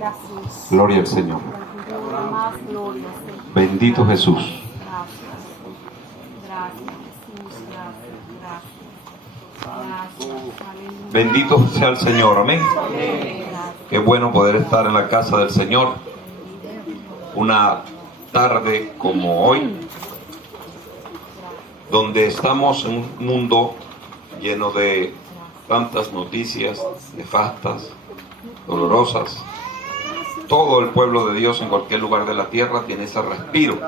Gracias. Gloria al Señor. Más gloria, Señor. Bendito Jesús. Gracias. Gracias, Jesús. Gracias. Aleluya. Bendito sea el Señor. Amén. Qué bueno poder estar en la casa del Señor una tarde como hoy, donde estamos en un mundo lleno de tantas noticias nefastas, dolorosas. Todo el pueblo de Dios en cualquier lugar de la tierra tiene ese respiro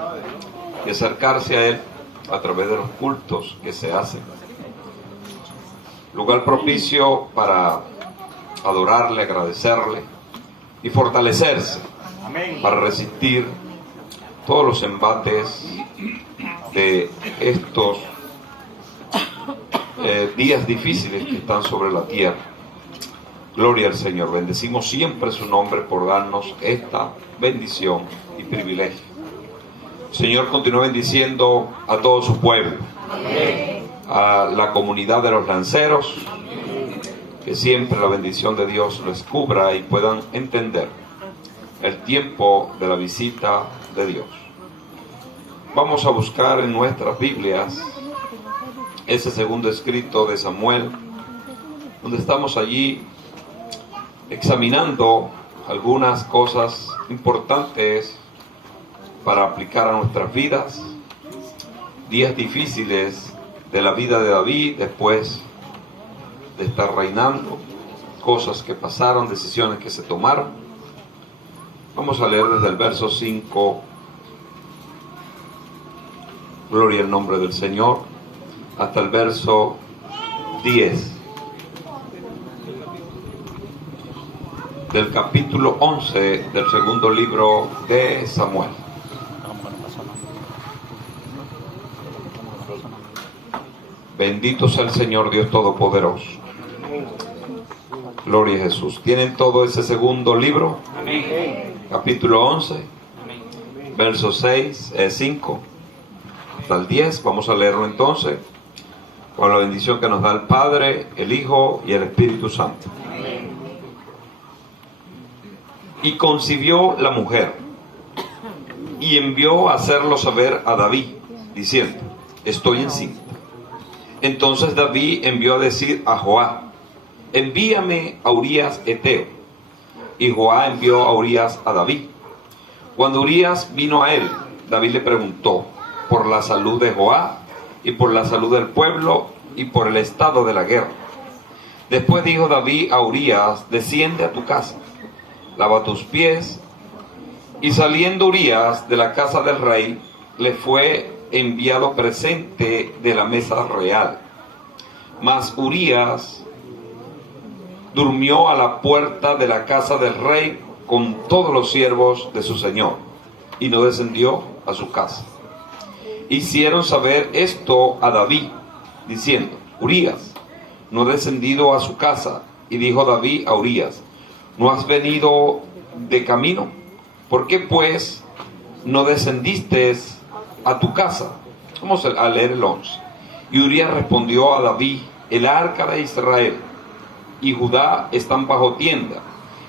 de acercarse a Él a través de los cultos que se hacen. Lugar propicio para adorarle, agradecerle y fortalecerse para resistir todos los embates de estos días difíciles que están sobre la tierra. Gloria al Señor. Bendecimos siempre su nombre por darnos esta bendición y privilegio. El Señor continúa bendiciendo a todo su pueblo. Amén. A la comunidad de los lanceros, que siempre la bendición de Dios les cubra y puedan entender el tiempo de la visita de Dios. Vamos a buscar en nuestras Biblias ese segundo escrito de Samuel, donde estamos allí examinando algunas cosas importantes para aplicar a nuestras vidas. Días difíciles de la vida de David después de estar reinando, cosas que pasaron, decisiones que se tomaron. Vamos a leer desde el verso 5, gloria al nombre del Señor, hasta el verso 10 del capítulo 11 del segundo libro de Samuel. Bendito sea el Señor Dios Todopoderoso. Gloria a Jesús. ¿Tienen todo ese segundo libro? Amén. Capítulo 11, amén. Verso 5 hasta el 10. Vamos a leerlo entonces con la bendición que nos da el Padre, el Hijo y el Espíritu Santo. Amén. Y concibió la mujer y envió a hacerlo saber a David, diciendo: estoy encinta. Entonces David envió a decir a Joab: envíame a Urías Eteo. Y Joab envió a Urías a David. Cuando Urías vino a él, David le preguntó por la salud de Joab y por la salud del pueblo y por el estado de la guerra. Después dijo David a Urías: desciende a tu casa, lava tus pies. Y saliendo Urías de la casa del rey, le fue enviado presente de la mesa real. Mas Urías durmió a la puerta de la casa del rey con todos los siervos de su señor, y no descendió a su casa. Hicieron saber esto a David, diciendo: Urías no ha descendido a su casa. Y dijo David a Urías: ¿no has venido de camino? ¿Por qué pues no descendiste a tu casa? Vamos a leer el 11. Y Urías respondió a David: el arca de Israel y Judá están bajo tienda,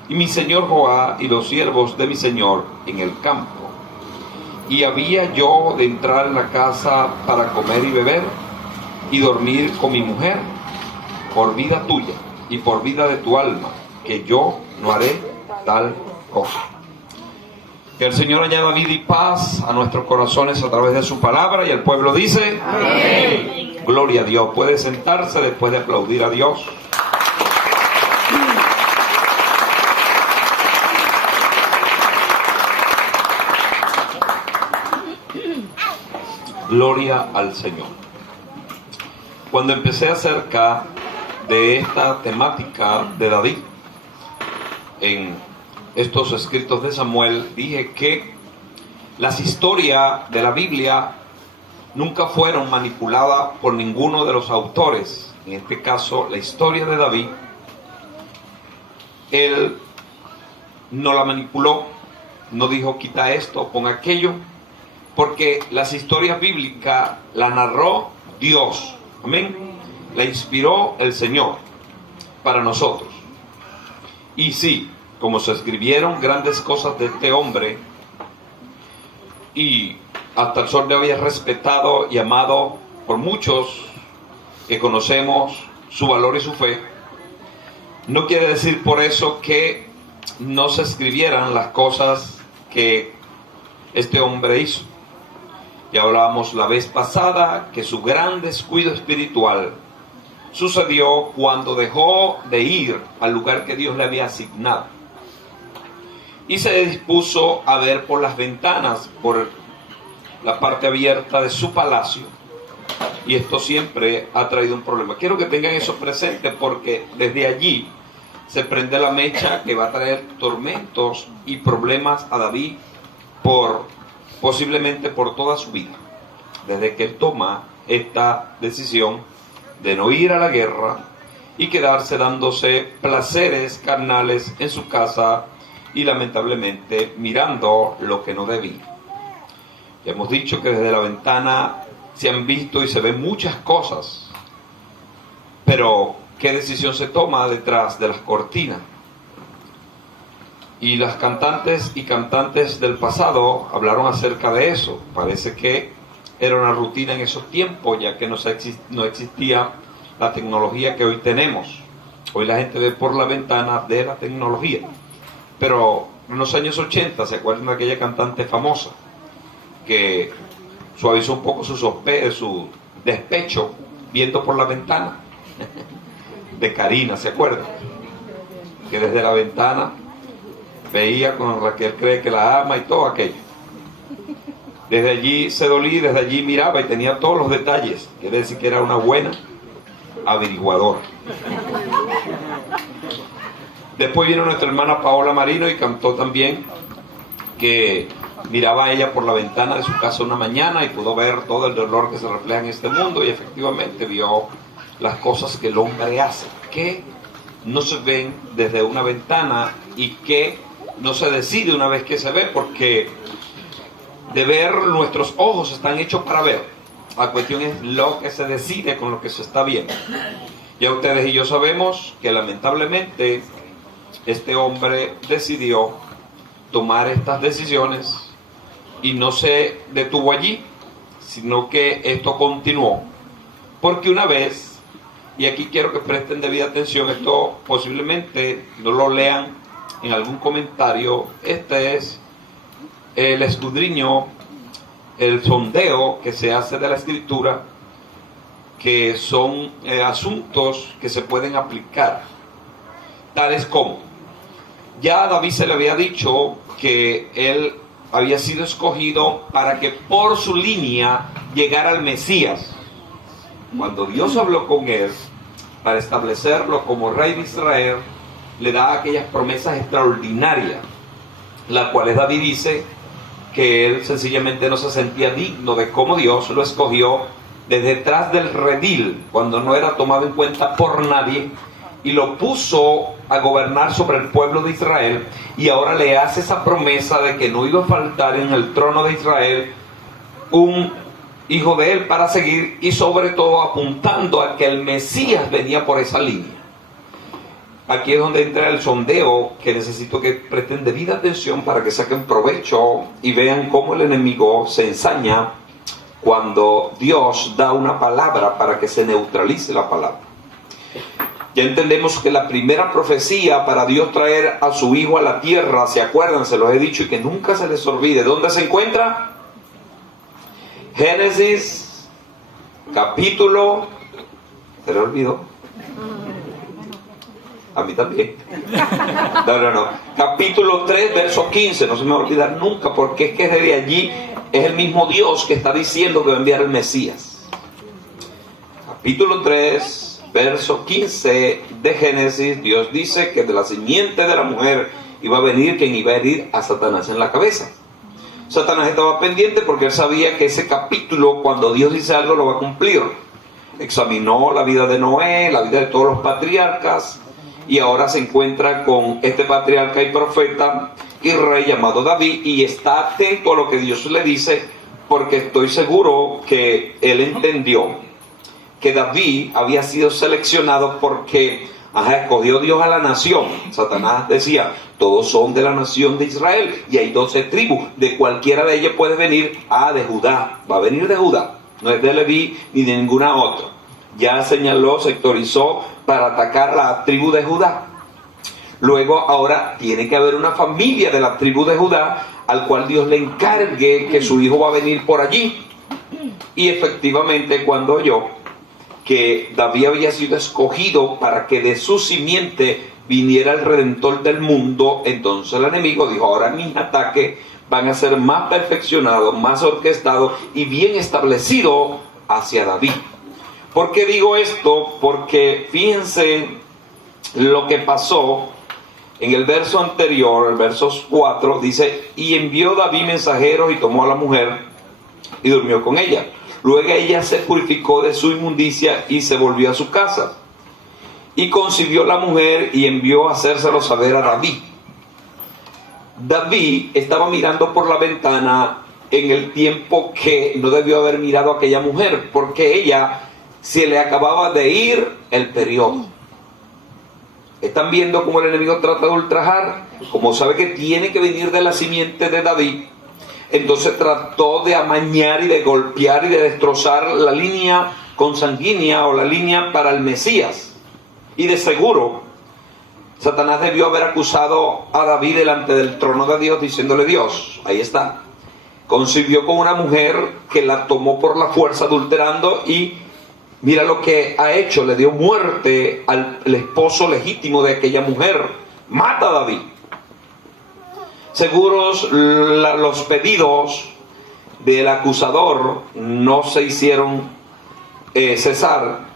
y mi señor Joab y los siervos de mi señor en el campo. Y había yo de entrar en la casa para comer y beber y dormir con mi mujer. Por vida tuya y por vida de tu alma, que yo no haré tal cosa. Que el Señor añada vida y paz a nuestros corazones a través de su palabra, y el pueblo dice: amén. Gloria a Dios. Puede sentarse después de aplaudir a Dios. Gloria al Señor. Cuando empecé acerca de esta temática de David en estos escritos de Samuel, dije que las historias de la Biblia nunca fueron manipuladas por ninguno de los autores. En este caso, la historia de David, él no la manipuló, no dijo quita esto, pon aquello, porque las historias bíblicas la narró Dios. Amén. La inspiró el Señor para nosotros. Y sí, como se escribieron grandes cosas de este hombre, y hasta el sol de hoy es respetado y amado por muchos que conocemos su valor y su fe, no quiere decir por eso que no se escribieran las cosas que este hombre hizo. Ya hablábamos la vez pasada que su gran descuido espiritual sucedió cuando dejó de ir al lugar que Dios le había asignado y se dispuso a ver por las ventanas, por la parte abierta de su palacio, y esto siempre ha traído un problema. Quiero que tengan eso presente, porque desde allí se prende la mecha que va a traer tormentos y problemas a David posiblemente por toda su vida, desde que él toma esta decisión de no ir a la guerra y quedarse dándose placeres carnales en su casa y lamentablemente mirando lo que no debía. Ya hemos dicho que desde la ventana se han visto y se ven muchas cosas, pero ¿qué decisión se toma detrás de las cortinas? Y las cantantes y cantantes del pasado hablaron acerca de eso. Parece que era una rutina en esos tiempos, ya que no existía la tecnología que hoy tenemos. Hoy la gente ve por la ventana de la tecnología. Pero en los años 80, ¿se acuerdan de aquella cantante famosa que suavizó un poco su despecho viendo por la ventana? De Karina, ¿se acuerdan? Que desde la ventana veía con Raquel cree que la ama y todo aquello. Desde allí se dolía, desde allí miraba y tenía todos los detalles. Quiere decir que era una buena averiguadora. Después vino nuestra hermana Paola Marino y cantó también que miraba a ella por la ventana de su casa una mañana y pudo ver todo el dolor que se refleja en este mundo, y efectivamente vio las cosas que el hombre hace, que no se ven desde una ventana y que no se decide una vez que se ve, porque de ver nuestros ojos están hechos para ver. La cuestión es lo que se decide con lo que se está viendo. Ya ustedes y yo sabemos que lamentablemente este hombre decidió tomar estas decisiones y no se detuvo allí, sino que esto continuó, porque una vez, y aquí quiero que presten debida atención, esto posiblemente no lo lean en algún comentario, este es el escudriño, el sondeo que se hace de la escritura, que son asuntos que se pueden aplicar, tales como, ya a David se le había dicho que él había sido escogido para que por su línea llegara el Mesías. Cuando Dios habló con él para establecerlo como rey de Israel, le da aquellas promesas extraordinarias, las cuales David dice que él sencillamente no se sentía digno de cómo Dios lo escogió desde detrás del redil, cuando no era tomado en cuenta por nadie, y lo puso a gobernar sobre el pueblo de Israel, y ahora le hace esa promesa de que no iba a faltar en el trono de Israel un hijo de él para seguir, y sobre todo apuntando a que el Mesías venía por esa línea. Aquí es donde entra el sondeo, que necesito que presten debida atención para que saquen provecho y vean cómo el enemigo se ensaña cuando Dios da una palabra para que se neutralice la palabra. Ya entendemos que la primera profecía para Dios traer a su hijo a la tierra, ¿se acuerdan? Se los he dicho y que nunca se les olvide. ¿Dónde se encuentra? Génesis, capítulo... ¿Se le olvidó? A mí también. No. Capítulo 3, verso 15. No se me va a olvidar nunca, porque es que desde allí es el mismo Dios que está diciendo que va a enviar el Mesías. Capítulo 3... verso 15 de Génesis, Dios dice que de la simiente de la mujer iba a venir quien iba a herir a Satanás en la cabeza. Satanás estaba pendiente porque él sabía que ese capítulo, cuando Dios dice algo, lo va a cumplir. Examinó la vida de Noé, la vida de todos los patriarcas, y ahora se encuentra con este patriarca y profeta y rey llamado David, y está atento a lo que Dios le dice, porque estoy seguro que él entendió que David había sido seleccionado porque Ajá, escogió Dios a la nación. Satanás decía, todos son de la nación de Israel y hay 12 tribus, de cualquiera de ellas puede venir. De Judá, va a venir de Judá, no es de Leví ni de ninguna otra. Ya señaló, sectorizó para atacar la tribu de Judá. Luego ahora tiene que haber una familia de la tribu de Judá al cual Dios le encargue que su hijo va a venir por allí. Y efectivamente, cuando oyó que David había sido escogido para que de su simiente viniera el Redentor del mundo, entonces el enemigo dijo, ahora mis ataques van a ser más perfeccionados, más orquestados y bien establecidos hacia David. ¿Por qué digo esto? Porque fíjense lo que pasó en el verso anterior, el verso 4, dice, y envió David mensajeros y tomó a la mujer y durmió con ella. Luego ella se purificó de su inmundicia y se volvió a su casa. Y concibió la mujer y envió a hacérselo saber a David. David estaba mirando por la ventana en el tiempo que no debió haber mirado a aquella mujer, porque ella se le acababa de ir el periodo. Están viendo cómo el enemigo trata de ultrajar, como sabe que tiene que venir de la simiente de David. Entonces trató de amañar y de golpear y de destrozar la línea consanguínea o la línea para el Mesías. Y de seguro, Satanás debió haber acusado a David delante del trono de Dios, diciéndole, Dios, ahí está, concibió con una mujer que la tomó por la fuerza adulterando y mira lo que ha hecho, le dio muerte al esposo legítimo de aquella mujer, mata a David. Seguros los pedidos del acusador no se hicieron cesar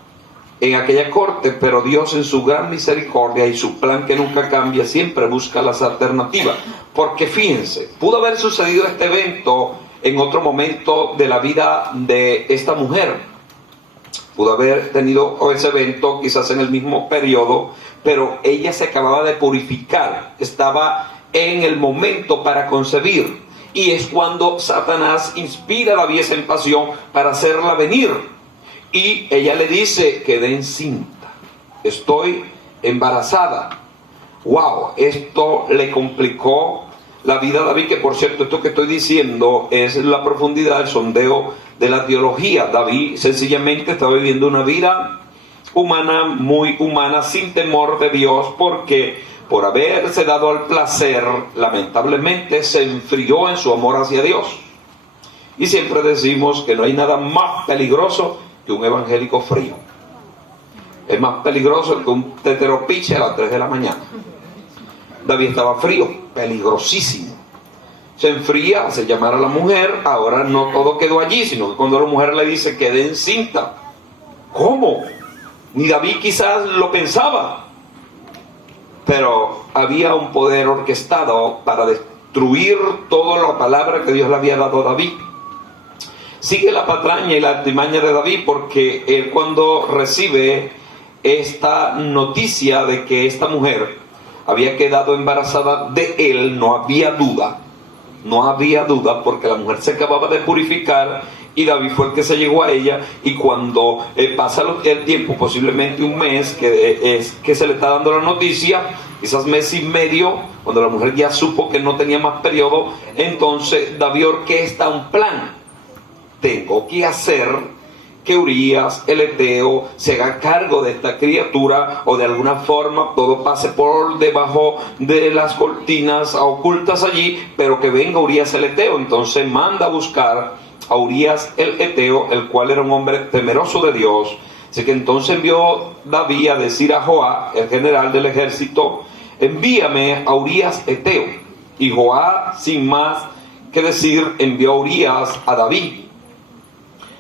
en aquella corte, pero Dios en su gran misericordia y su plan que nunca cambia siempre busca las alternativas. Porque fíjense, pudo haber sucedido este evento en otro momento de la vida de esta mujer, pudo haber tenido ese evento quizás en el mismo periodo, pero ella se acababa de purificar, estaba en el momento para concebir, y es cuando Satanás inspira a David en pasión para hacerla venir, y ella le dice, quedé encinta, estoy embarazada. Wow, esto le complicó la vida a David, que por cierto, esto que estoy diciendo es la profundidad, el sondeo de la teología. David sencillamente estaba viviendo una vida humana, muy humana, sin temor de Dios, porque por haberse dado al placer, lamentablemente se enfrió en su amor hacia Dios. Y siempre decimos que no hay nada más peligroso que un evangélico frío. Es más peligroso que un teteropiche a las 3 de la mañana. David estaba frío, peligrosísimo. Se enfría, hace llamar a la mujer. Ahora no todo quedó allí, sino que cuando la mujer le dice, quedé encinta. ¿Cómo? Ni David quizás lo pensaba. Pero había un poder orquestado para destruir toda la palabra que Dios le había dado a David. Sigue la patraña y la artimaña de David, porque él, cuando recibe esta noticia de que esta mujer había quedado embarazada de él, no había duda, porque la mujer se acababa de purificar y David fue el que se llegó a ella. Y cuando pasa el tiempo, posiblemente un mes, que se le está dando la noticia, quizás mes y medio, cuando la mujer ya supo que no tenía más periodo, entonces David orquesta un plan. Tengo que hacer que Urías, el heteo, se haga cargo de esta criatura, o de alguna forma todo pase por debajo de las cortinas ocultas allí, pero que venga Urías el heteo. Entonces manda a buscar a Urías el heteo, el cual era un hombre temeroso de Dios. Así que entonces envió David a decir a Joab, el general del ejército, envíame a Urías heteo. Y Joab, sin más que decir, envió a Urías a David.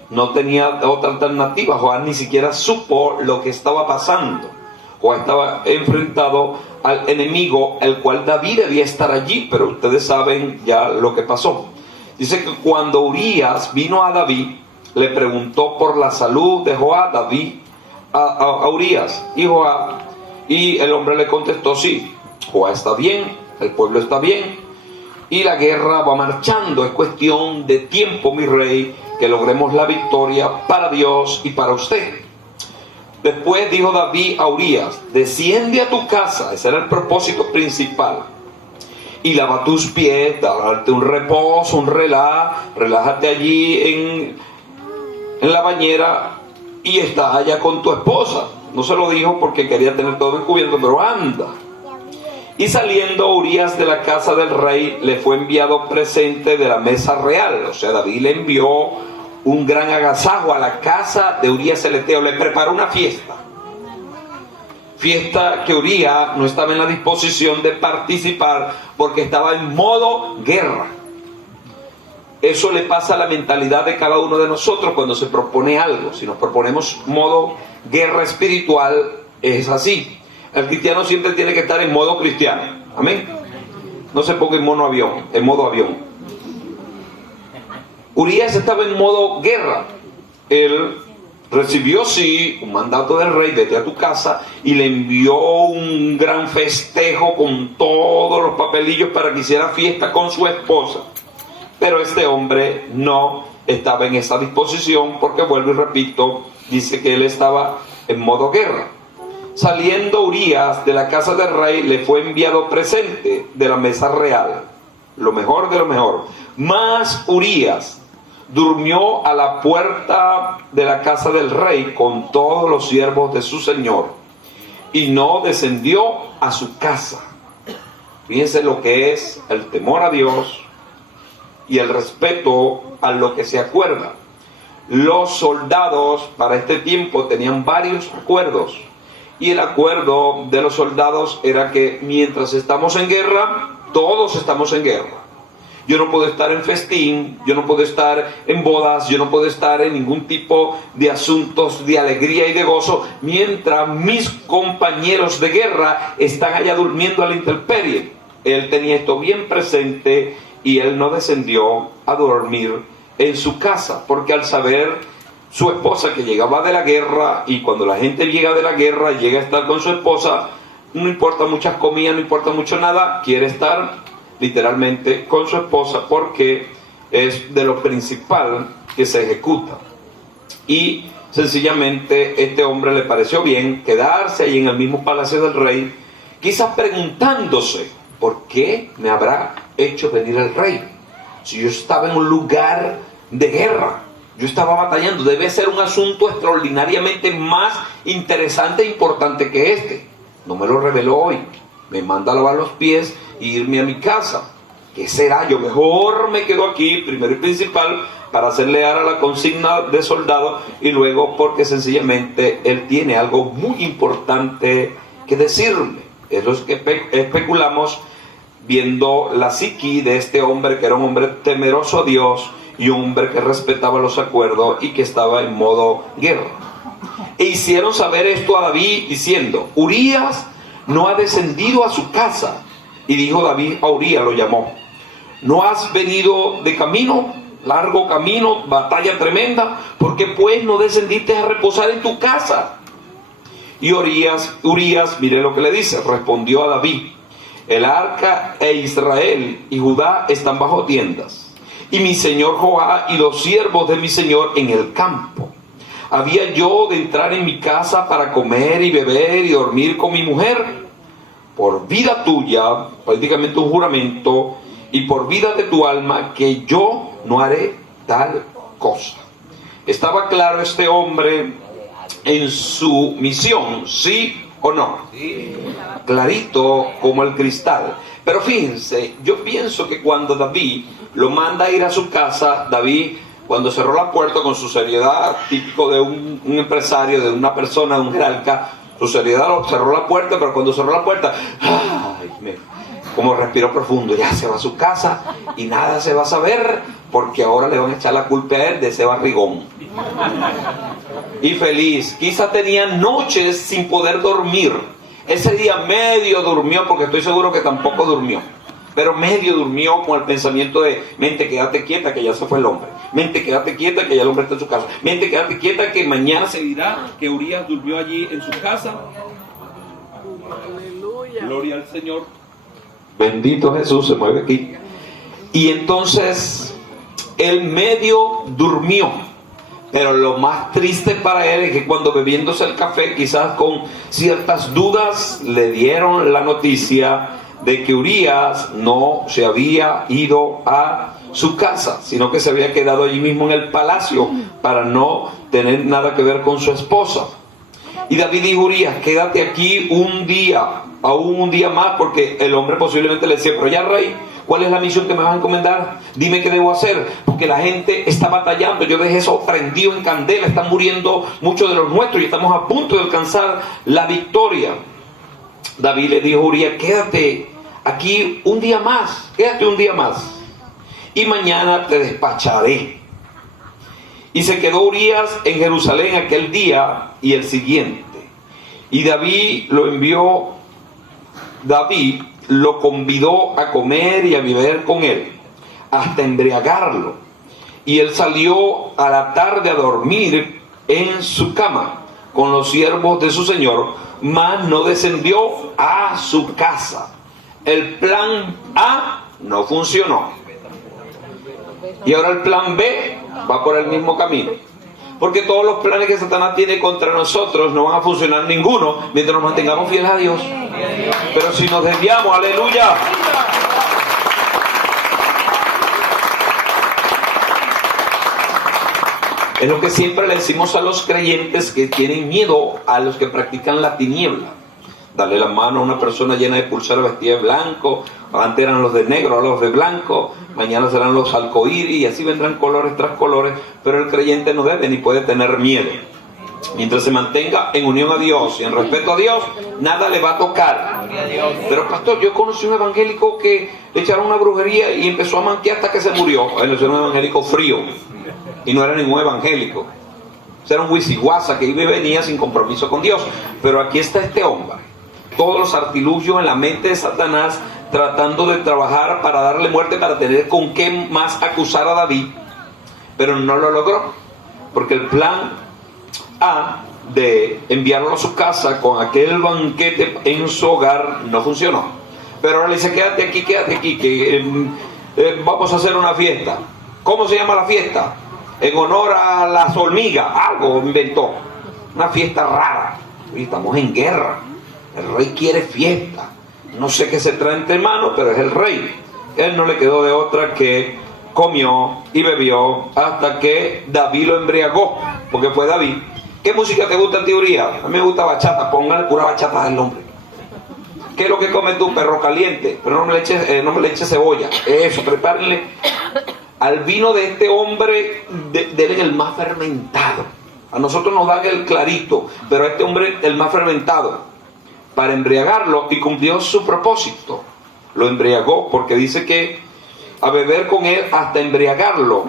No tenía otra alternativa. Joab ni siquiera supo lo que estaba pasando. Joab estaba enfrentado al enemigo, el cual David debía estar allí, pero ustedes saben ya lo que pasó. Dice que cuando Urías vino a David, le preguntó por la salud de Joab, David, a Urías y el hombre le contestó, sí, Joab está bien, el pueblo está bien, y la guerra va marchando. Es cuestión de tiempo, mi rey, que logremos la victoria para Dios y para usted. Después dijo David a Urías: desciende a tu casa. Ese era el propósito principal. Y lava tus pies, darte un reposo, un relájate allí en la bañera y estás allá con tu esposa. No se lo dijo porque quería tener todo encubierto, pero anda. Y saliendo Urías de la casa del rey, le fue enviado presente de la mesa real. O sea, David le envió un gran agasajo a la casa de Urías el Eteo. Le preparó una fiesta. Fiesta que Urías no estaba en la disposición de participar porque estaba en modo guerra. Eso le pasa a la mentalidad de cada uno de nosotros cuando se propone algo. Si nos proponemos modo guerra espiritual, es así. El cristiano siempre tiene que estar en modo cristiano. Amén. No se ponga en modo avión. Urías estaba en modo guerra. Él recibió, sí, un mandato del rey: vete a tu casa, y le envió un gran festejo con todos los papelillos para que hiciera fiesta con su esposa. Pero este hombre no estaba en esa disposición porque, vuelvo y repito, dice que él estaba en modo guerra. Saliendo Urías de la casa del rey, le fue enviado presente de la mesa real, lo mejor de lo mejor. Mas Urías durmió a la puerta de la casa del rey con todos los siervos de su señor, y no descendió a su casa. Fíjense lo que es el temor a Dios y el respeto a lo que se acuerda. Los soldados para este tiempo tenían varios acuerdos, y el acuerdo de los soldados era que mientras estamos en guerra, todos estamos en guerra. Yo no puedo estar en festín, yo no puedo estar en bodas, yo no puedo estar en ningún tipo de asuntos de alegría y de gozo mientras mis compañeros de guerra están allá durmiendo a la intemperie. Él tenía esto bien presente y él no descendió a dormir en su casa, porque al saber su esposa que llegaba de la guerra, y cuando la gente llega de la guerra llega a estar con su esposa, no importa muchas comidas, no importa mucho nada, quiere estar literalmente con su esposa porque es de lo principal que se ejecuta. Y sencillamente este hombre le pareció bien quedarse ahí en el mismo palacio del rey, quizás preguntándose: ¿por qué me habrá hecho venir el rey? Si yo estaba en un lugar de guerra, yo estaba batallando, debe ser un asunto extraordinariamente más interesante e importante que este. No me lo reveló hoy, me manda a lavar los pies e irme a mi casa. ¿Qué será? Yo mejor me quedo aquí, primero y principal, para hacer leal a la consigna de soldado, y luego porque sencillamente él tiene algo muy importante que decirme. Es lo que especulamos viendo la psiqui de este hombre, que era un hombre temeroso a Dios y un hombre que respetaba los acuerdos y que estaba en modo guerra. E hicieron saber esto a David diciendo: Urías no ha descendido a su casa. Y dijo David a Urías, lo llamó: ¿no has venido de camino, largo camino, batalla tremenda? ¿Por qué pues no descendiste a reposar en tu casa? Y Urías, mire lo que le dice, respondió a David: el arca e Israel y Judá están bajo tiendas, y mi señor Joab y los siervos de mi señor en el campo. ¿Había yo de entrar en mi casa para comer y beber y dormir con mi mujer? Por vida tuya, prácticamente un juramento, y por vida de tu alma, que yo no haré tal cosa. ¿Estaba claro este hombre en su misión, sí o no? Sí. Clarito como el cristal. Pero fíjense, yo pienso que cuando David lo manda a ir a su casa, David, cuando cerró la puerta con su seriedad, típico de un empresario, de una persona, de un jerarca, su seriedad, cerró la puerta, pero cuando cerró la puerta, como respiró profundo, ya se va a su casa y nada se va a saber, porque ahora le van a echar la culpa a él de ese barrigón. Y feliz, quizá tenía noches sin poder dormir. Ese día medio durmió, porque estoy seguro que tampoco durmió, pero medio durmió con el pensamiento de: mente, quédate quieta que ya se fue el hombre. Mente, quédate quieta que ya el hombre está en su casa. Mente, quédate quieta que mañana se dirá que Urías durmió allí en su casa. Aleluya. Gloria al Señor. Bendito Jesús, se mueve aquí. Y entonces él medio durmió, Pero lo más triste para él es que cuando bebiéndose el café, quizás con ciertas dudas, le dieron la noticia de que Urías no se había ido a su casa, sino que se había quedado allí mismo en el palacio para no tener nada que ver con su esposa. Y David dijo: Urías, quédate aquí un día, aún un día más, porque el hombre posiblemente le decía: pero ya, rey, ¿cuál es la misión que me vas a encomendar? Dime qué debo hacer, porque la gente está batallando, yo dejé eso prendido en candela, están muriendo muchos de los nuestros y estamos a punto de alcanzar la victoria. David le dijo a Urías: quédate aquí un día más, quédate un día más, y mañana te despacharé. Y se quedó Urías en Jerusalén aquel día y el siguiente. Y David lo convidó a comer y a beber con él, hasta embriagarlo. Y él salió a la tarde a dormir en su cama con los siervos de su señor, mas no descendió a su casa. El plan A no funcionó. Y ahora el plan B va por el mismo camino. Porque todos los planes que Satanás tiene contra nosotros no van a funcionar ninguno mientras nos mantengamos fieles a Dios. Pero si nos desviamos, aleluya. Es lo que siempre le decimos a los creyentes que tienen miedo a los que practican la tiniebla. Darle la mano a una persona llena de pulseras vestida de blanco. Antes eran los de negro, ahora los de blanco. Mañana serán los arcoíris y así vendrán colores tras colores. Pero el creyente no debe ni puede tener miedo. Mientras se mantenga en unión a Dios y en respeto a Dios, nada le va a tocar. Pero pastor, yo conocí un evangélico que le echaron una brujería y empezó a manquear hasta que se murió. Él era un evangélico frío y no era ningún evangélico. Era un wisiguasa que iba y venía sin compromiso con Dios. Pero aquí está este hombre. Todos los artilugios en la mente de Satanás, tratando de trabajar para darle muerte, para tener con qué más acusar a David, pero no lo logró, porque el plan A de enviarlo a su casa con aquel banquete en su hogar no funcionó. Pero ahora le dice: quédate aquí, que vamos a hacer una fiesta. ¿Cómo se llama la fiesta? En honor a las hormigas. Algo inventó, una fiesta rara. Y estamos en guerra. El rey quiere fiesta. No sé qué se trae entre manos, pero es el rey. Él no le quedó de otra que comió y bebió hasta que David lo embriagó, porque fue David. ¿Qué música te gusta a ti, Urías? A mí me gusta bachata. Póngale pura bachata del hombre. ¿Qué es lo que comes tú? Perro caliente. Pero no me le eches cebolla. Eso, prepárenle al vino de este hombre, denle el más fermentado. A nosotros nos dan el clarito, pero a este hombre el más fermentado, para embriagarlo, y cumplió su propósito. Lo embriagó, porque dice que a beber con él hasta embriagarlo.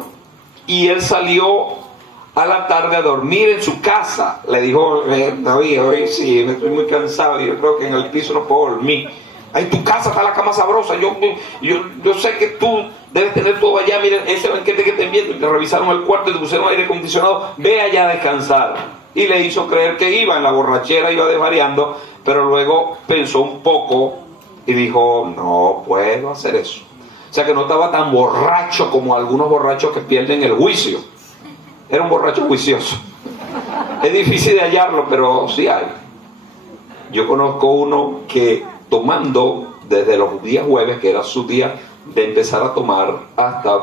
Y él salió a la tarde a dormir en su casa. Le dijo: David, hoy sí, me estoy muy cansado y yo creo que en el piso no puedo dormir. En tu casa está la cama sabrosa. Yo sé que tú debes tener todo allá. Miren, ese banquete que te envían. Te revisaron el cuarto y te pusieron aire acondicionado. Ve allá a descansar. Y le hizo creer que iba en la borrachera, iba desvariando. Pero luego pensó un poco y dijo: no puedo hacer eso. O sea que no estaba tan borracho como algunos borrachos que pierden el juicio. Era un borracho juicioso. Es difícil de hallarlo, pero sí hay. Yo conozco uno que, tomando desde los días jueves, que era su día de empezar a tomar, hasta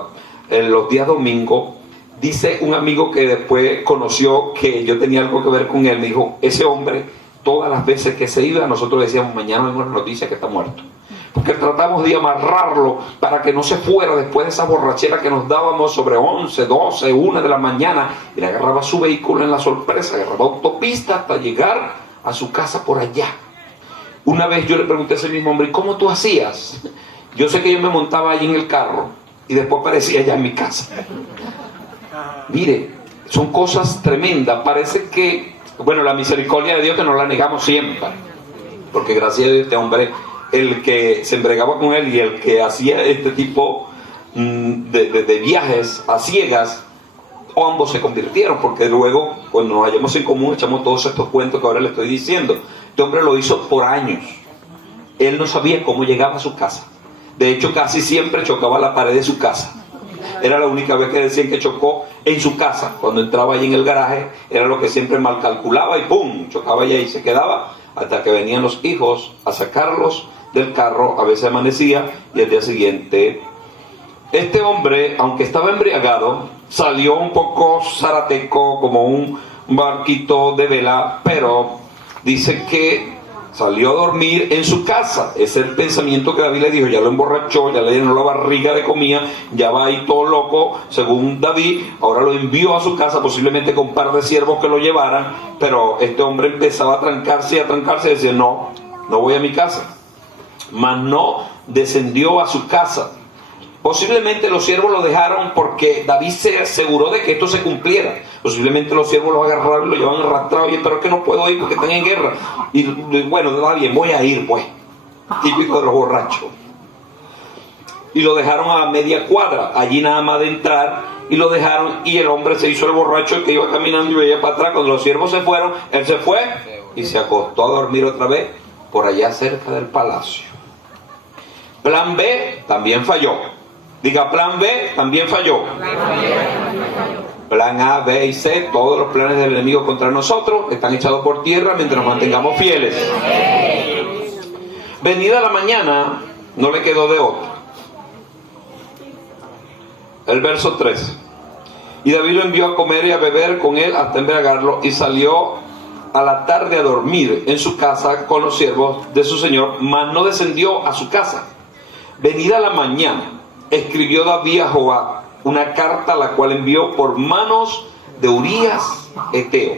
en los días domingos, dice un amigo que después conoció que yo tenía algo que ver con él, me dijo: ese hombre, todas las veces que se iba, nosotros decíamos: mañana vemos la noticia que está muerto. Porque tratamos de amarrarlo para que no se fuera después de esa borrachera que nos dábamos sobre 11, 12, 1 de la mañana. Y le agarraba su vehículo en la sorpresa, agarraba autopista hasta llegar a su casa por allá. Una vez yo le pregunté a ese mismo hombre: ¿cómo tú hacías? Yo sé que yo me montaba allí en el carro y después aparecía allá en mi casa. Mire, son cosas tremendas. Parece que, bueno, la misericordia de Dios que no la negamos siempre, porque gracias a Dios este hombre, el que se embregaba con él y el que hacía este tipo de viajes a ciegas, ambos se convirtieron, porque luego cuando nos hallamos en común echamos todos estos cuentos que ahora le estoy diciendo. Este hombre lo hizo por años. Él no sabía cómo llegaba a su casa. De hecho, casi siempre chocaba la pared de su casa. Era la única vez que decían que chocó en su casa. Cuando entraba ahí en el garaje, era lo que siempre mal calculaba y ¡pum! Chocaba allá y se quedaba hasta que venían los hijos a sacarlos del carro. A veces amanecía y al día siguiente este hombre, aunque estaba embriagado, salió un poco zarateco, como un barquito de vela, pero dice que salió a dormir en su casa. Ese es el pensamiento que David le dijo. Ya lo emborrachó, ya le llenó la barriga de comida, ya va ahí todo loco, según David. Ahora lo envió a su casa, posiblemente con un par de siervos que lo llevaran, pero este hombre empezaba a trancarse y decía, no voy a mi casa. Mas no descendió a su casa. Posiblemente los siervos lo dejaron porque David se aseguró de que esto se cumpliera. Posiblemente los siervos lo agarraron y lo llevaban arrastrado. Oye, pero es que no puedo ir porque están en guerra. Y bueno, está bien, voy a ir pues. Típico de los borrachos. Y lo dejaron a media cuadra, allí nada más de entrar, y lo dejaron, y el hombre se hizo el borracho que iba caminando y veía para atrás. Cuando los siervos se fueron, él se fue y se acostó a dormir otra vez por allá cerca del palacio. Plan B también falló. Diga, plan B también falló. Plan A, B y C, todos los planes del enemigo contra nosotros están echados por tierra mientras nos mantengamos fieles. Venida la mañana, no le quedó de otra. El verso 3. Y David lo envió a comer y a beber con él hasta embriagarlo, y salió a la tarde a dormir en su casa con los siervos de su señor, mas no descendió a su casa. Venida la mañana, escribió David a Joab una carta, la cual envió por manos de Urías Eteo.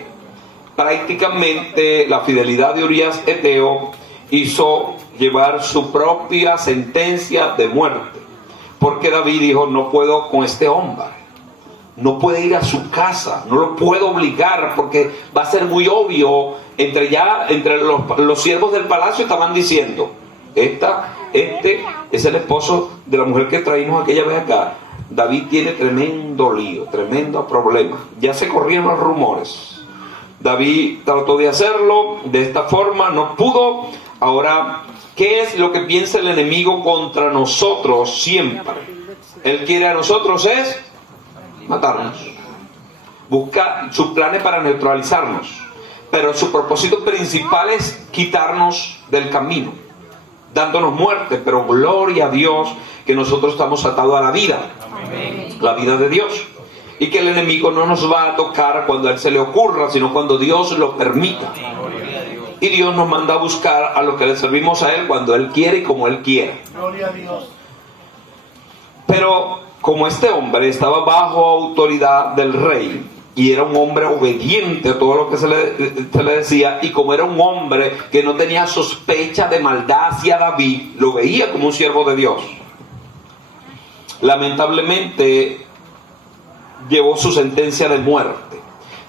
Prácticamente la fidelidad de Urías Eteo hizo llevar su propia sentencia de muerte, porque David dijo, no puedo con este hombre, no puede ir a su casa, no lo puedo obligar porque va a ser muy obvio. Entre los siervos del palacio estaban diciendo, este es el esposo de la mujer que traímos aquella vez acá. David tiene tremendo lío, tremendo problema. Ya se corrían los rumores. David trató de hacerlo de esta forma, no pudo. Ahora, ¿qué es lo que piensa el enemigo contra nosotros siempre? Él quiere a nosotros es matarnos. Busca sus planes para neutralizarnos. Pero su propósito principal es quitarnos del camino, dándonos muerte. Pero gloria a Dios que nosotros estamos atados a la vida. Amén. La vida de Dios. Y que el enemigo no nos va a tocar cuando a él se le ocurra, sino cuando Dios lo permita. Y Dios nos manda a buscar a los que le servimos a él cuando él quiere y como él quiere. Gloria a Dios. Pero como este hombre estaba bajo autoridad del rey y era un hombre obediente a todo lo que se le decía, y como era un hombre que no tenía sospecha de maldad hacia David, lo veía como un siervo de Dios, lamentablemente llevó su sentencia de muerte.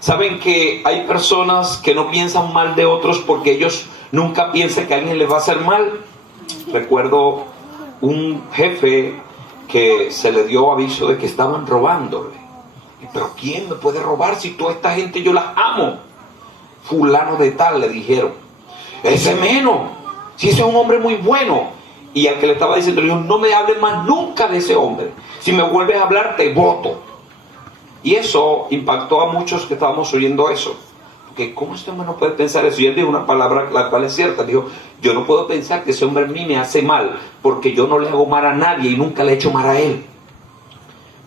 Saben que hay personas que no piensan mal de otros porque ellos nunca piensan que alguien les va a hacer mal. Recuerdo un jefe que se le dio aviso de que estaban robándole. Pero ¿quién me puede robar si toda esta gente yo las amo? Fulano de tal, le dijeron. Ese menos, si ese es un hombre muy bueno. Y al que le estaba diciendo, le dijo, no me hables más nunca de ese hombre. Si me vuelves a hablar, te voto. Y eso impactó a muchos que estábamos oyendo eso. Porque ¿cómo este hombre no puede pensar eso? Y él dijo una palabra la cual es cierta. Dijo, yo no puedo pensar que ese hombre a mí me hace mal, porque yo no le hago mal a nadie y nunca le he hecho mal a él.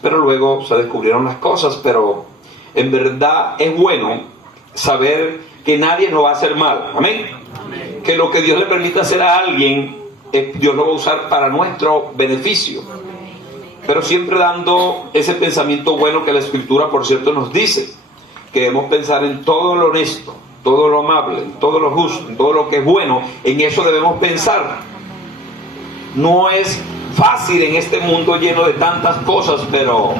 Pero luego se descubrieron las cosas. Pero en verdad es bueno saber que nadie nos va a hacer mal. Amén. Amén. Que lo que Dios le permita hacer a alguien, Dios lo va a usar para nuestro beneficio. Pero siempre dando ese pensamiento bueno que la Escritura, por cierto, nos dice. Que debemos pensar en todo lo honesto, todo lo amable, en todo lo justo, en todo lo que es bueno. En eso debemos pensar. No es fácil en este mundo lleno de tantas cosas, pero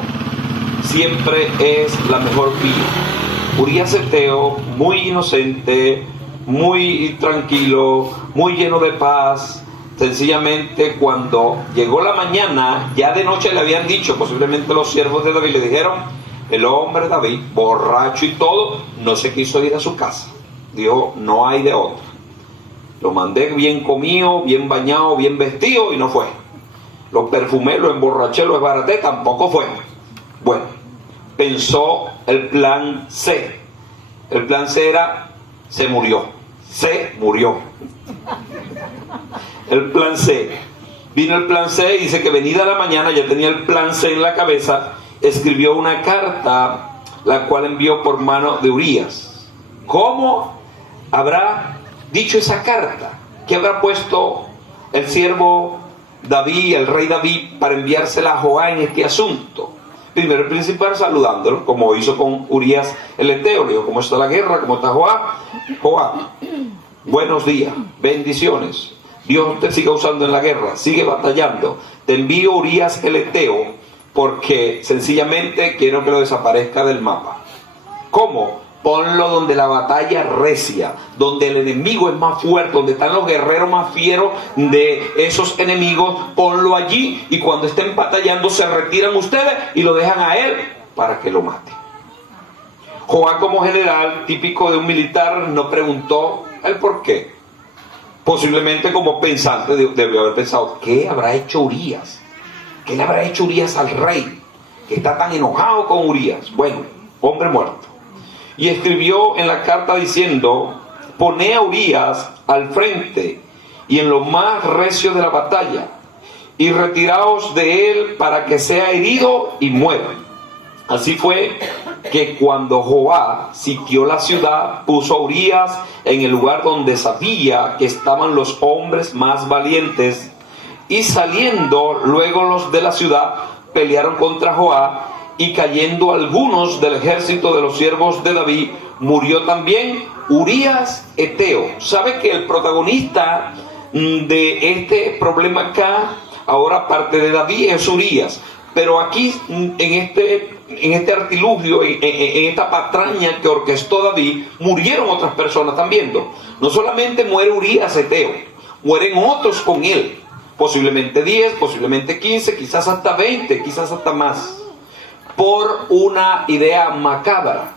siempre es la mejor vía. Urías Eteo, muy inocente, muy tranquilo, muy lleno de paz. Sencillamente cuando llegó la mañana, ya de noche le habían dicho, posiblemente los siervos de David le dijeron, el hombre David, borracho y todo, no se quiso ir a su casa. Dijo, no hay de otra. Lo mandé bien comido, bien bañado, bien vestido y no fue. Lo perfumé, lo emborraché, lo desbaraté, tampoco fue. Bueno, pensó el plan C. El plan C era, se murió. Se murió. El plan C. Vino el plan C y dice que venida la mañana, ya tenía el plan C en la cabeza, escribió una carta, la cual envió por mano de Urías. ¿Cómo habrá dicho esa carta? ¿Qué habrá puesto el siervo David, el rey David, para enviársela a Joab en este asunto? Primero el principal saludándolo, como hizo con Urías el Eteo. Le dijo, ¿cómo está la guerra? ¿Cómo está Joab? Joab, buenos días, bendiciones. Dios te siga usando en la guerra, sigue batallando. Te envío Urías el Eteo porque sencillamente quiero que lo desaparezca del mapa. ¿Cómo? Ponlo donde la batalla recia, donde el enemigo es más fuerte, donde están los guerreros más fieros de esos enemigos. Ponlo allí y cuando estén batallando se retiran ustedes y lo dejan a él para que lo mate. Joab, como general típico de un militar, no preguntó el por qué. Posiblemente como pensante debió haber pensado, ¿qué habrá hecho Urías? ¿Qué le habrá hecho Urías al rey? Que está tan enojado con Urías. Bueno, hombre muerto. Y escribió en la carta diciendo, poné a Urías al frente y en lo más recio de la batalla, y retiraos de él para que sea herido y muera. Así fue que cuando Joab sitió la ciudad, puso a Urías en el lugar donde sabía que estaban los hombres más valientes, y saliendo luego los de la ciudad, pelearon contra Joab, y cayendo algunos del ejército de los siervos de David, murió también Urías Eteo. ¿Sabe que el protagonista de este problema acá, ahora aparte de David, es Urías? Pero aquí, en este artilugio, en esta patraña que orquestó David, murieron otras personas también. No solamente muere Urías Eteo, mueren otros con él. Posiblemente 10, posiblemente 15, quizás hasta 20, quizás hasta más. Por una idea macabra.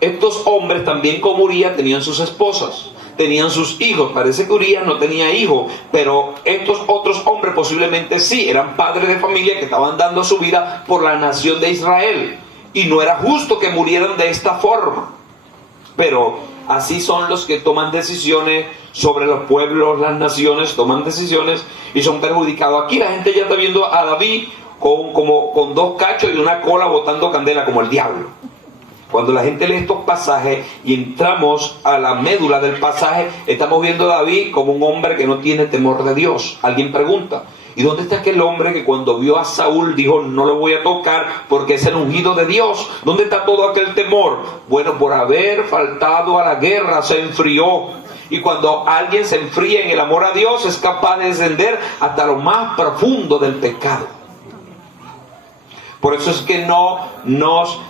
Estos hombres también, como Urías, tenían sus esposas, tenían sus hijos. Parece que Urías no tenía hijos, pero estos otros hombres posiblemente sí, eran padres de familia que estaban dando su vida por la nación de Israel, y no era justo que murieran de esta forma. Pero así son los que toman decisiones sobre los pueblos, las naciones, toman decisiones y son perjudicados. Aquí la gente ya está viendo a David con dos cachos y una cola botando candela como el diablo. Cuando la gente lee estos pasajes y entramos a la médula del pasaje, estamos viendo a David como un hombre que no tiene temor de Dios. Alguien pregunta, ¿y dónde está aquel hombre que cuando vio a Saúl dijo, no lo voy a tocar porque es el ungido de Dios? ¿Dónde está todo aquel temor? Bueno, por haber faltado a la guerra se enfrió. Y cuando alguien se enfría en el amor a Dios, es capaz de descender hasta lo más profundo del pecado. Por eso es que no nos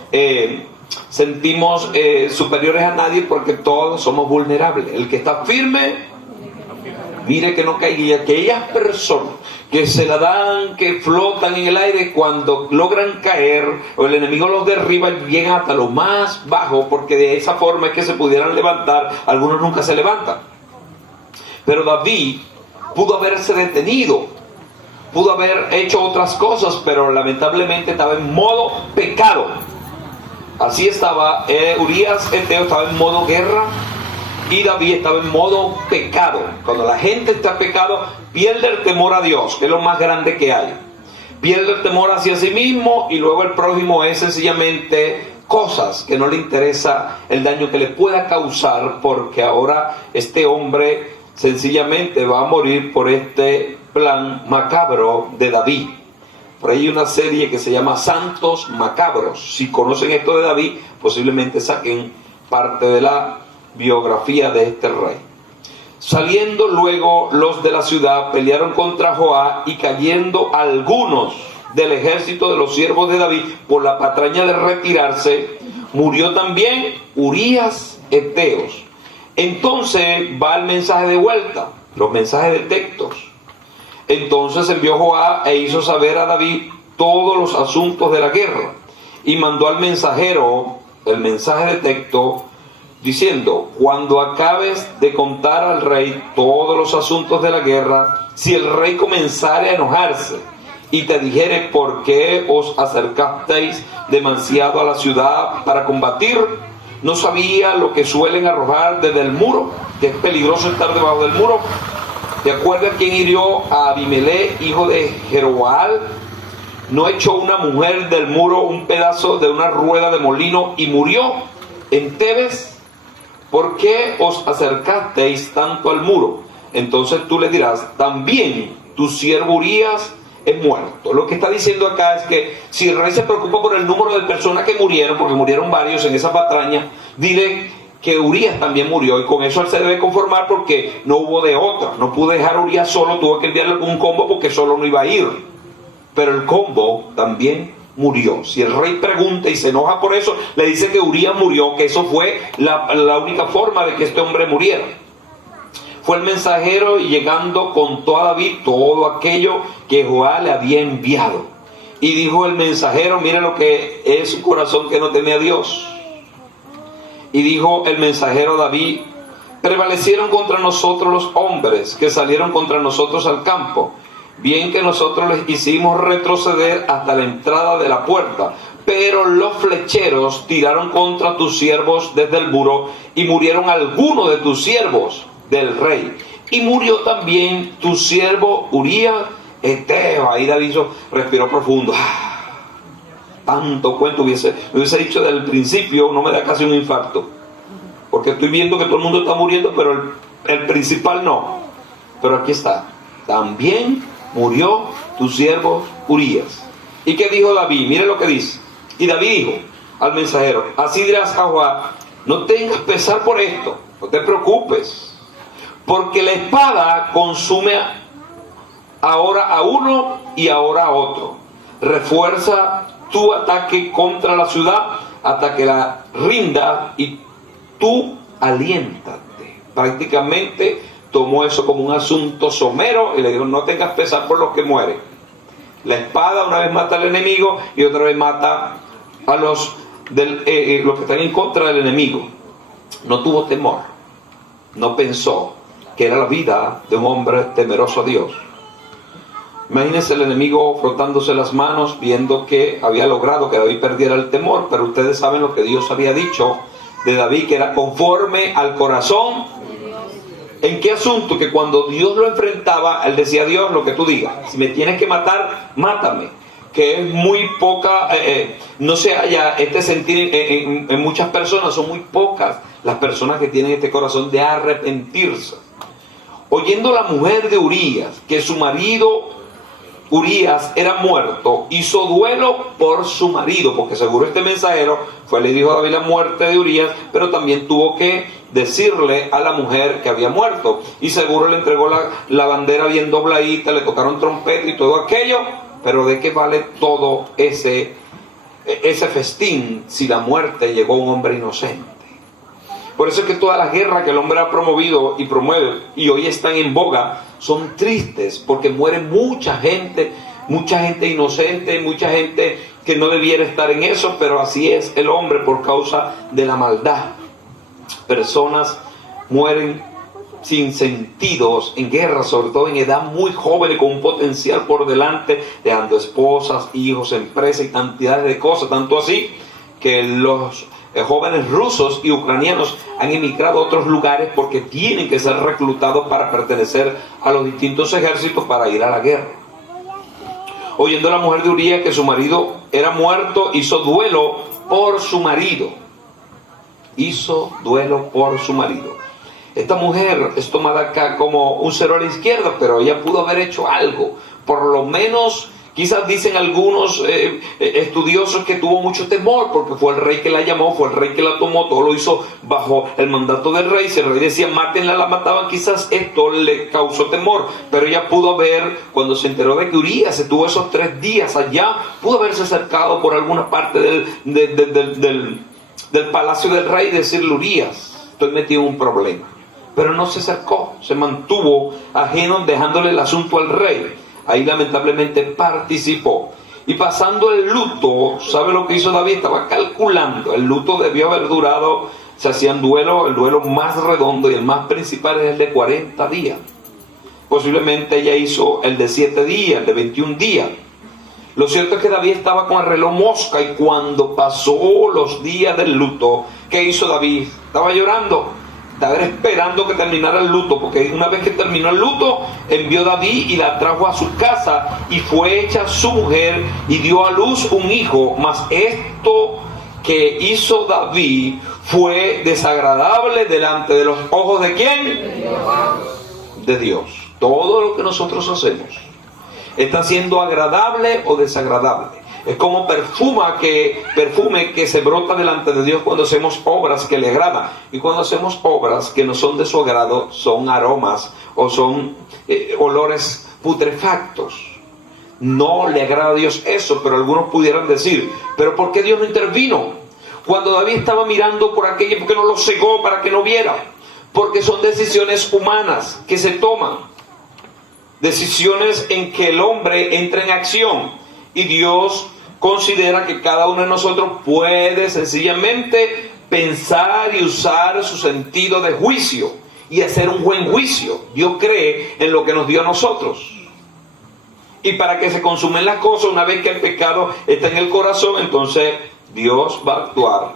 sentimos superiores a nadie, porque todos somos vulnerables. El que está firme, mire que no caiga. Y aquellas personas que se la dan, que flotan en el aire, cuando logran caer o el enemigo los derriba, llegan hasta lo más bajo, porque de esa forma es que se pudieran levantar. Algunos nunca se levantan. Pero David pudo haberse detenido, pudo haber hecho otras cosas, pero lamentablemente estaba en modo pecado. Así estaba Urías Eteo, estaba en modo guerra, y David estaba en modo pecado. Cuando la gente está en pecado, pierde el temor a Dios, que es lo más grande que hay. Pierde el temor hacia sí mismo, y luego el prójimo es sencillamente cosas que no le interesa el daño que le pueda causar, porque ahora este hombre sencillamente va a morir por este plan macabro de David. Por ahí hay una serie que se llama Santos Macabros. Si conocen esto de David, posiblemente saquen parte de la biografía de este rey. Saliendo luego los de la ciudad, pelearon contra Joab, y cayendo algunos del ejército de los siervos de David por la patraña de retirarse, murió también Urías Eteo. Entonces va el mensaje de vuelta, los mensajes de textos. Entonces envió Joab e hizo saber a David todos los asuntos de la guerra, y mandó al mensajero el mensaje de texto diciendo: cuando acabes de contar al rey todos los asuntos de la guerra, si el rey comenzare a enojarse y te dijere por qué os acercasteis demasiado a la ciudad para combatir, ¿no sabía lo que suelen arrojar desde el muro, que es peligroso estar debajo del muro? ¿Te acuerdas quién hirió a Abimelech, hijo de Jeroboam? ¿No echó una mujer del muro un pedazo de una rueda de molino y murió en Tebes? ¿Por qué os acercasteis tanto al muro? Entonces tú le dirás, también tu siervo Urías es muerto. Lo que está diciendo acá es que si el rey se preocupa por el número de personas que murieron, porque murieron varios en esa patraña, dile que Urías también murió, y con eso él se debe conformar porque no hubo de otra. No pudo dejar a Urías solo, tuvo que enviarle algún combo porque solo no iba a ir. Pero el combo también murió. Si el rey pregunta y se enoja por eso, le dice que Urías murió, que eso fue la única forma de que este hombre muriera. Fue el mensajero y llegando contó a David todo aquello que Jehová le había enviado. Y dijo el mensajero, mira lo que es su corazón que no teme a Dios. Y dijo el mensajero a David, prevalecieron contra nosotros los hombres que salieron contra nosotros al campo. Bien que nosotros les hicimos retroceder hasta la entrada de la puerta, pero los flecheros tiraron contra tus siervos desde el muro y murieron algunos de tus siervos del rey. Y murió también tu siervo Urías Eteo. Ahí David respiró profundo. Tanto cuento me hubiese dicho desde el principio, no me da casi un infarto. Porque estoy viendo que todo el mundo está muriendo, pero el principal no. Pero aquí está. También murió tu siervo Urías. ¿Y qué dijo David? Mire lo que dice. Y David dijo al mensajero, así dirás a Jehová, no tengas pesar por esto, no te preocupes, porque la espada consume ahora a uno y ahora a otro. Refuerza tu ataque contra la ciudad hasta que la rinda y tú aliéntate. Prácticamente tomó eso como un asunto somero y le dijo, no tengas pesar por los que mueren. La espada una vez mata al enemigo y otra vez mata a los que están en contra del enemigo. No tuvo temor, no pensó que era la vida de un hombre temeroso a Dios. Imagínense el enemigo frotándose las manos viendo que había logrado que David perdiera el temor, pero ustedes saben lo que Dios había dicho de David, que era conforme al corazón. ¿En qué asunto? Que cuando Dios lo enfrentaba, él decía a Dios, lo que tú digas, si me tienes que matar, mátame. Que es muy poca, no se halla este sentir en muchas personas, son muy pocas las personas que tienen este corazón de arrepentirse. Oyendo la mujer de Urías que su marido Urías era muerto, hizo duelo por su marido, porque seguro este mensajero le dijo a David la muerte de Urías, pero también tuvo que decirle a la mujer que había muerto, y seguro le entregó la bandera bien dobladita, le tocaron trompeta y todo aquello, pero ¿de qué vale todo ese festín si la muerte llegó a un hombre inocente? Por eso es que todas las guerras que el hombre ha promovido y promueve y hoy están en boga son tristes, porque muere mucha gente inocente, mucha gente que no debiera estar en eso, pero así es el hombre por causa de la maldad. Personas mueren sin sentidos en guerra, sobre todo en edad muy joven y con un potencial por delante, dejando esposas, hijos, empresas y cantidades de cosas, tanto así que los jóvenes rusos y ucranianos han emigrado a otros lugares porque tienen que ser reclutados para pertenecer a los distintos ejércitos para ir a la guerra. Oyendo la mujer de Urías que su marido era muerto, hizo duelo por su marido. Hizo duelo por su marido. Esta mujer es tomada acá como un cero a la izquierda, pero ella pudo haber hecho algo. Por lo menos, quizás dicen algunos estudiosos que tuvo mucho temor, porque fue el rey que la llamó, fue el rey que la tomó, todo lo hizo bajo el mandato del rey. Si el rey decía mátenla, la mataban, quizás esto le causó temor. Pero ella pudo haber, cuando se enteró de que Urías se tuvo esos 3 días allá, pudo haberse acercado por alguna parte del palacio del rey y decirle, Urías, estoy metido en un problema. Pero no se acercó, se mantuvo ajeno, dejándole el asunto al rey. Ahí lamentablemente participó. Y pasando el luto, ¿sabe lo que hizo David? Estaba calculando. El luto debió haber durado, se hacían duelo, el duelo más redondo y el más principal es el de 40 días. Posiblemente ella hizo el de 7 días, el de 21 días. Lo cierto es que David estaba con el reloj mosca, y cuando pasó los días del luto, ¿qué hizo David? Estaba llorando, estaba esperando que terminara el luto, porque una vez que terminó el luto, envió David y la trajo a su casa, y fue hecha su mujer, y dio a luz un hijo. Mas esto que hizo David fue desagradable delante de los ojos ¿de quién? De Dios. Todo lo que nosotros hacemos está siendo agradable o desagradable. Es como perfume que se brota delante de Dios cuando hacemos obras que le agradan. Y cuando hacemos obras que no son de su agrado, son aromas o son olores putrefactos. No le agrada a Dios eso, pero algunos pudieran decir, ¿pero por qué Dios no intervino? Cuando David estaba mirando por aquello, ¿por qué no lo cegó para que no viera? Porque son decisiones humanas que se toman. Decisiones en que el hombre entra en acción. Y Dios considera que cada uno de nosotros puede sencillamente pensar y usar su sentido de juicio y hacer un buen juicio. Dios cree en lo que nos dio a nosotros. Y para que se consumen las cosas, una vez que el pecado está en el corazón, entonces Dios va a actuar.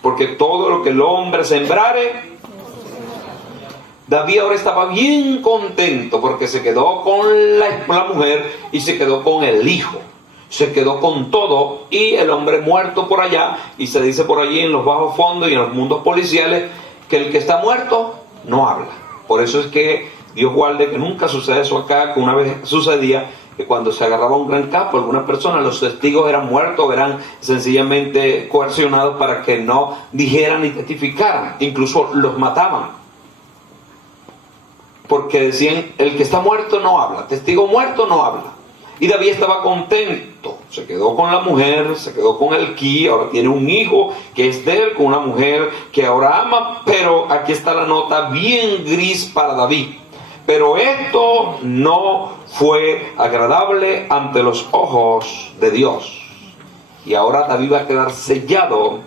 Porque todo lo que el hombre sembrare. David ahora estaba bien contento porque se quedó con la mujer y se quedó con el hijo. Se quedó con todo, y el hombre muerto por allá, y se dice por allí en los bajos fondos y en los mundos policiales que el que está muerto no habla. Por eso es que Dios guarde que nunca sucede eso acá, que una vez sucedía que cuando se agarraba un gran capo, algunas personas, los testigos eran muertos, eran sencillamente coercionados para que no dijeran ni testificaran, incluso los mataban. Porque decían, el que está muerto no habla, testigo muerto no habla. Y David estaba contento, se quedó con la mujer, se quedó con el ki, ahora tiene un hijo que es de él, con una mujer que ahora ama, pero aquí está la nota bien gris para David. Pero esto no fue agradable ante los ojos de Dios. Y ahora David va a quedar sellado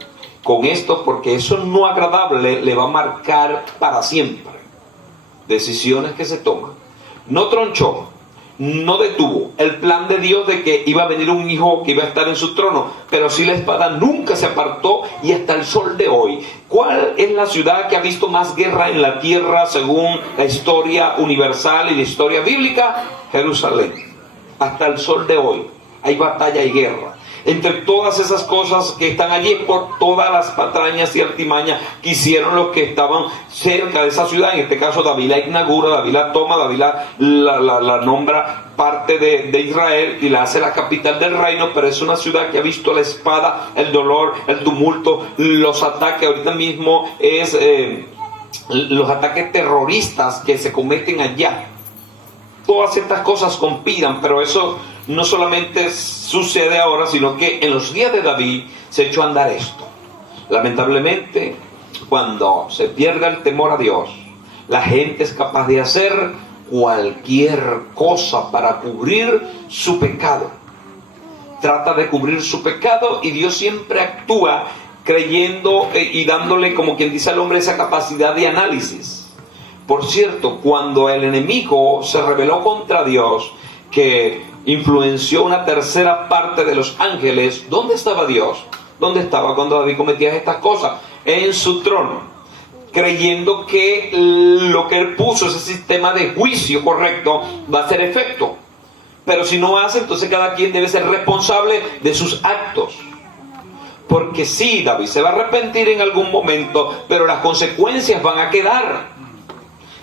con esto, porque eso no agradable le va a marcar para siempre. Decisiones que se toman. No tronchó, no detuvo el plan de Dios de que iba a venir un hijo que iba a estar en su trono, pero sí la espada nunca se apartó, y hasta el sol de hoy. ¿Cuál es la ciudad que ha visto más guerra en la tierra según la historia universal y la historia bíblica? Jerusalén. Hasta el sol de hoy hay batalla y guerra. Entre todas esas cosas que están allí, por todas las patrañas y artimañas que hicieron los que estaban cerca de esa ciudad. En este caso David la inaugura, David la toma, David la nombra parte de Israel y la hace la capital del reino, pero es una ciudad que ha visto la espada, el dolor, el tumulto, los ataques. Ahorita mismo es los ataques terroristas que se cometen allá. Todas estas cosas conspiran, pero eso no solamente sucede ahora, sino que en los días de David se echó a andar esto. Lamentablemente, cuando se pierde el temor a Dios, la gente es capaz de hacer cualquier cosa para cubrir su pecado. Trata de cubrir su pecado, y Dios siempre actúa creyendo y dándole, como quien dice al hombre, esa capacidad de análisis. Por cierto, cuando el enemigo se rebeló contra Dios, que influenció una tercera parte de los ángeles, ¿dónde estaba Dios? ¿Dónde estaba cuando David cometía estas cosas? En su trono, creyendo que lo que él puso, ese sistema de juicio correcto, va a hacer efecto. Pero si no hace, entonces cada quien debe ser responsable de sus actos. Porque sí, David se va a arrepentir en algún momento, pero las consecuencias van a quedar.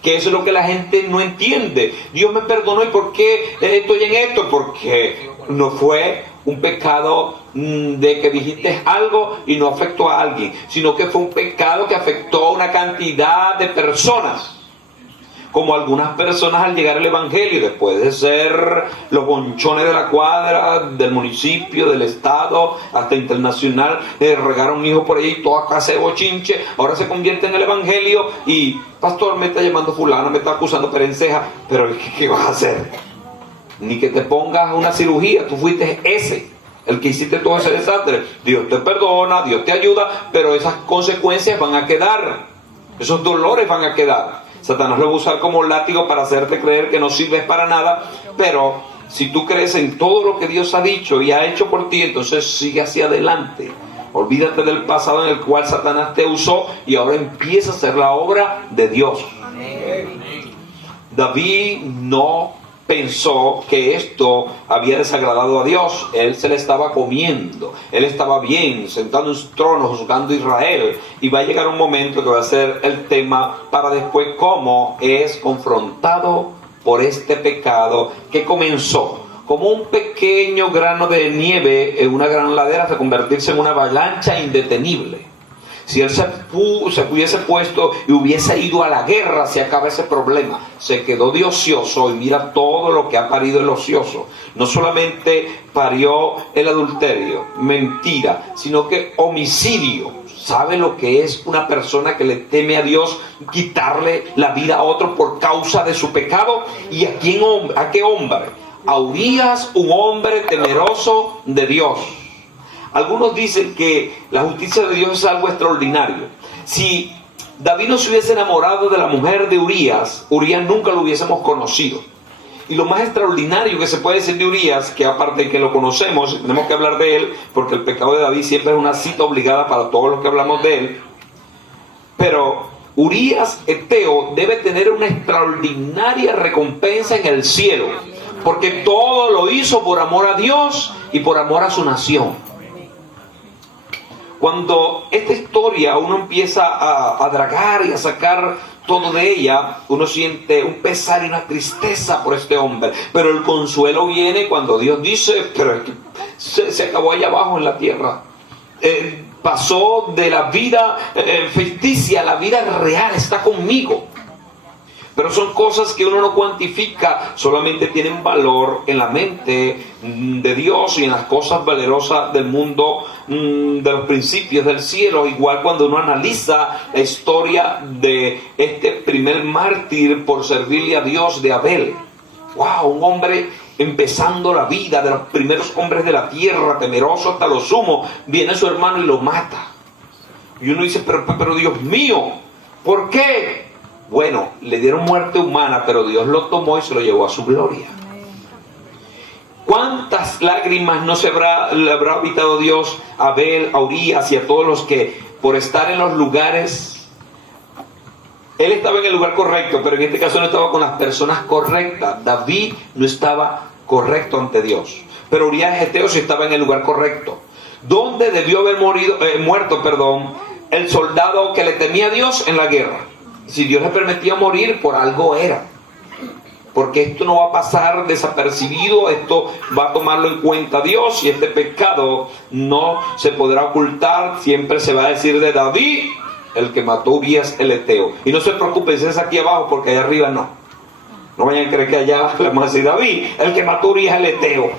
Que eso es lo que la gente no entiende. Dios me perdonó, ¿y por qué estoy en esto? Porque no fue un pecado de que dijiste algo y no afectó a alguien, sino que fue un pecado que afectó a una cantidad de personas. Como algunas personas al llegar al evangelio, después de ser los bonchones de la cuadra, del municipio, del estado, hasta internacional, regaron un hijo por ahí, toda casa de bochinche, ahora se convierte en el evangelio y, pastor, me está llamando fulano, me está acusando perenceja, pero ¿qué vas a hacer? Ni que te pongas una cirugía, tú fuiste el que hiciste todo ese desastre. Dios te perdona, Dios te ayuda, pero esas consecuencias van a quedar, esos dolores van a quedar. Satanás lo va a usar como látigo para hacerte creer que no sirves para nada, pero Si tú crees en todo lo que Dios ha dicho y ha hecho por ti, entonces sigue hacia adelante. Olvídate del pasado en el cual Satanás te usó y ahora empieza a hacer la obra de Dios. David no pensó que esto había desagradado a Dios. Él se le estaba comiendo. Él estaba bien, sentado en su trono, juzgando a Israel. Y va a llegar un momento que va a ser el tema para después cómo es confrontado por este pecado que comenzó como un pequeño grano de nieve en una gran ladera hasta convertirse en una avalancha indetenible. Si él se hubiese puesto y hubiese ido a la guerra, se acaba ese problema. Se quedó de ocioso y mira todo lo que ha parido el ocioso. No solamente parió el adulterio, mentira, sino que homicidio. ¿Sabe lo que es una persona que le teme a Dios quitarle la vida a otro por causa de su pecado? ¿Y a qué hombre? A Urías, un hombre temeroso de Dios. Algunos dicen que la justicia de Dios es algo extraordinario. Si David no se hubiese enamorado de la mujer de Urías, Urías nunca lo hubiésemos conocido. Y lo más extraordinario que se puede decir de Urías, que aparte de que lo conocemos, tenemos que hablar de él, porque el pecado de David siempre es una cita obligada para todos los que hablamos de él. Pero Urías Eteo debe tener una extraordinaria recompensa en el cielo, porque todo lo hizo por amor a Dios y por amor a su nación. Cuando esta historia uno empieza a dragar y a sacar todo de ella, uno siente un pesar y una tristeza por este hombre. Pero el consuelo viene cuando Dios dice, pero es que se acabó allá abajo en la tierra. Pasó de la vida ficticia a la vida real, está conmigo. Pero son cosas que uno no cuantifica, solamente tienen valor en la mente de Dios y en las cosas valerosas del mundo, de los principios del cielo. Igual cuando uno analiza la historia de este primer mártir por servirle a Dios de Abel. ¡Wow! Un hombre empezando la vida, de los primeros hombres de la tierra, temeroso hasta lo sumo, viene su hermano y lo mata. Y uno dice, pero Dios mío, ¿por qué? Bueno, le dieron muerte humana, pero Dios lo tomó y se lo llevó a su gloria. ¿Cuántas lágrimas no le habrá habitado Dios a Abel, a Urías y a todos los que por estar en los lugares? Él estaba en el lugar correcto, pero en este caso no estaba con las personas correctas. David no estaba correcto ante Dios, pero Urías Eteo sí estaba en el lugar correcto. ¿Dónde debió haber muerto el soldado que le temía a Dios en la guerra? Si Dios le permitía morir, por algo era. Porque esto no va a pasar desapercibido, esto va a tomarlo en cuenta Dios, y este pecado no se podrá ocultar. Siempre se va a decir de David, el que mató a Urías el Eteo. Y no se preocupen, es aquí abajo, porque allá arriba no. No vayan a creer que allá le vamos a decir David, el que mató a Urías el Eteo.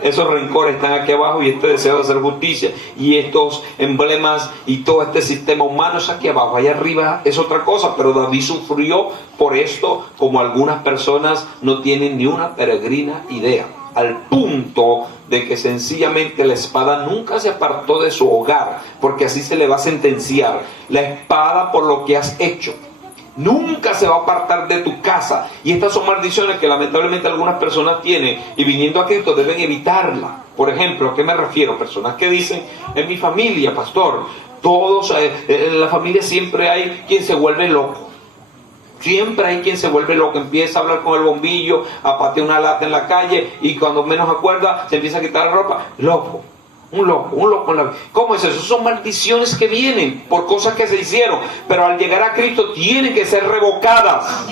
Esos rencores están aquí abajo, y este deseo de hacer justicia y estos emblemas y todo este sistema humano es aquí abajo. Allá arriba es otra cosa, pero David sufrió por esto como algunas personas no tienen ni una peregrina idea, al punto de que sencillamente la espada nunca se apartó de su hogar, porque así se le va a sentenciar. La espada por lo que has hecho nunca se va a apartar de tu casa. Y estas son maldiciones que lamentablemente algunas personas tienen, y viniendo a Cristo deben evitarla. Por ejemplo, ¿a qué me refiero? Personas que dicen, en mi familia, pastor, todos, en la familia siempre hay quien se vuelve loco. Siempre hay quien se vuelve loco, empieza a hablar con el bombillo, a patear una lata en la calle, y cuando menos acuerda se empieza a quitar la ropa. Loco. Un loco en la vida. ¿Cómo es eso? Son maldiciones que vienen por cosas que se hicieron, pero al llegar a Cristo tienen que ser revocadas.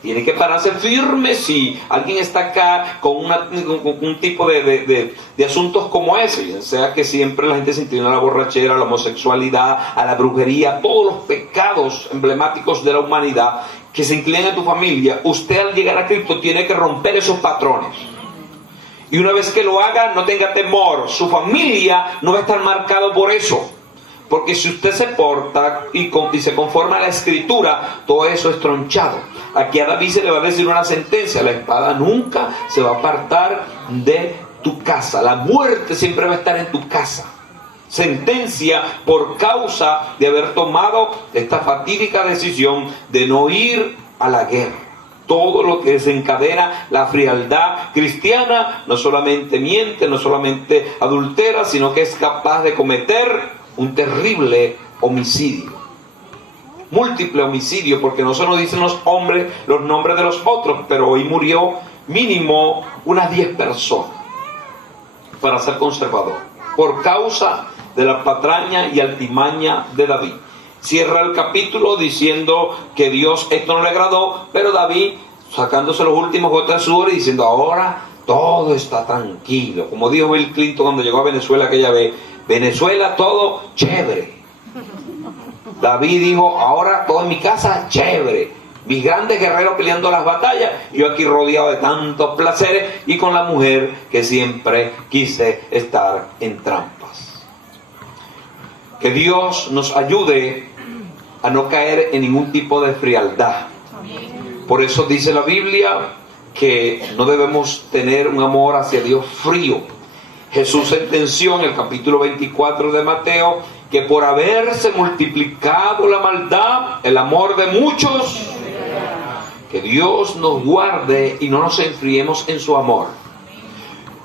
Tienen que pararse firmes. Si alguien está acá con un tipo de asuntos como ese, sea que siempre la gente se inclina a la borrachera, a la homosexualidad, a la brujería, todos los pecados emblemáticos de la humanidad que se inclinan en tu familia, usted al llegar a Cristo tiene que romper esos patrones. Y una vez que lo haga, no tenga temor. Su familia no va a estar marcado por eso. Porque si usted se porta y se conforma a la escritura, todo eso es tronchado. Aquí a David se le va a decir una sentencia. La espada nunca se va a apartar de tu casa. La muerte siempre va a estar en tu casa. Sentencia por causa de haber tomado esta fatídica decisión de no ir a la guerra. Todo lo que desencadena la frialdad cristiana no solamente miente, no solamente adultera, sino que es capaz de cometer un terrible homicidio. Múltiple homicidio, porque no se nos dicen los hombres los nombres de los otros, pero hoy murió mínimo unas 10 personas, para ser conservador, por causa de la patraña y altimaña de David. Cierra el capítulo diciendo que Dios esto no le agradó, pero David sacándose los últimos gotas de sudor y diciendo ahora todo está tranquilo. Como dijo Bill Clinton cuando llegó a Venezuela aquella vez, Venezuela todo chévere. David dijo ahora todo en mi casa chévere. Mis grandes guerreros peleando las batallas, yo aquí rodeado de tantos placeres y con la mujer que siempre quise estar en trampas. Que Dios nos ayude a no caer en ningún tipo de frialdad. Por eso dice la Biblia que no debemos tener un amor hacia Dios frío. Jesús sentenció en el capítulo 24 de Mateo que por haberse multiplicado la maldad, el amor de muchos, que Dios nos guarde y no nos enfriemos en su amor.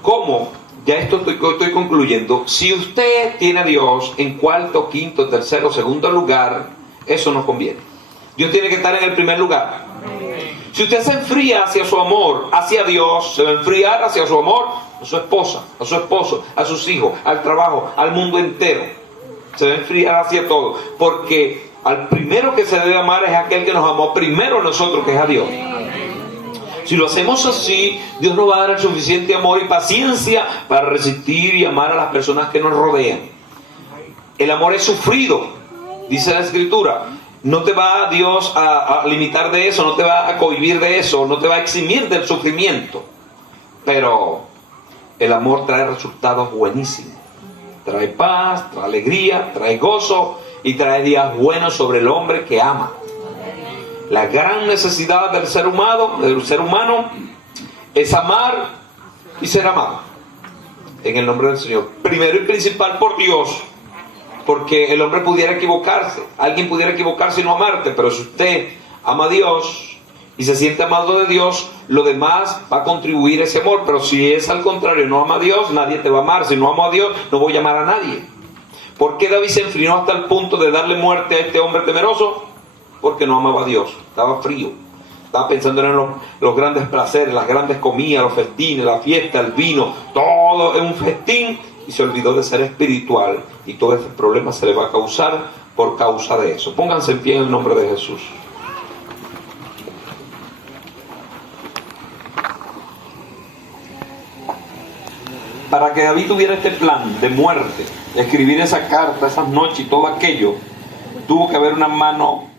¿Cómo? Ya esto estoy concluyendo. Si usted tiene a Dios en cuarto, quinto, tercero, segundo lugar, eso no conviene. Dios tiene que estar en el primer lugar. Si usted se enfría hacia su amor, hacia Dios, se va a enfriar hacia su amor a su esposa, a su esposo, a sus hijos, al trabajo, al mundo entero. Se va a enfriar hacia todo, porque al primero que se debe amar es aquel que nos amó primero a nosotros, que es a Dios. Si lo hacemos así, Dios nos va a dar el suficiente amor y paciencia para resistir y amar a las personas que nos rodean. El amor es sufrido, dice la Escritura. No te va Dios a limitar de eso, no te va a cohibir de eso, no te va a eximir del sufrimiento. Pero el amor trae resultados buenísimos. Trae paz, trae alegría, trae gozo y trae días buenos sobre el hombre que ama. La gran necesidad del ser humano es amar y ser amado. En el nombre del Señor. Primero y principal por Dios. Porque el hombre pudiera equivocarse. Alguien pudiera equivocarse y no amarte. Pero si usted ama a Dios y se siente amado de Dios, lo demás va a contribuir a ese amor. Pero si es al contrario, no ama a Dios, nadie te va a amar. Si no amo a Dios, no voy a amar a nadie. ¿Por qué David se enfrió hasta el punto de darle muerte a este hombre temeroso? Porque no amaba a Dios. Estaba frío. Estaba pensando en los grandes placeres, las grandes comidas, los festines, la fiesta, el vino. Todo es un festín. Y se olvidó de ser espiritual. Y todo este problema se le va a causar por causa de eso. Pónganse en pie en el nombre de Jesús. Para que David tuviera este plan de muerte, escribir esa carta, esas noches y todo aquello, tuvo que haber una mano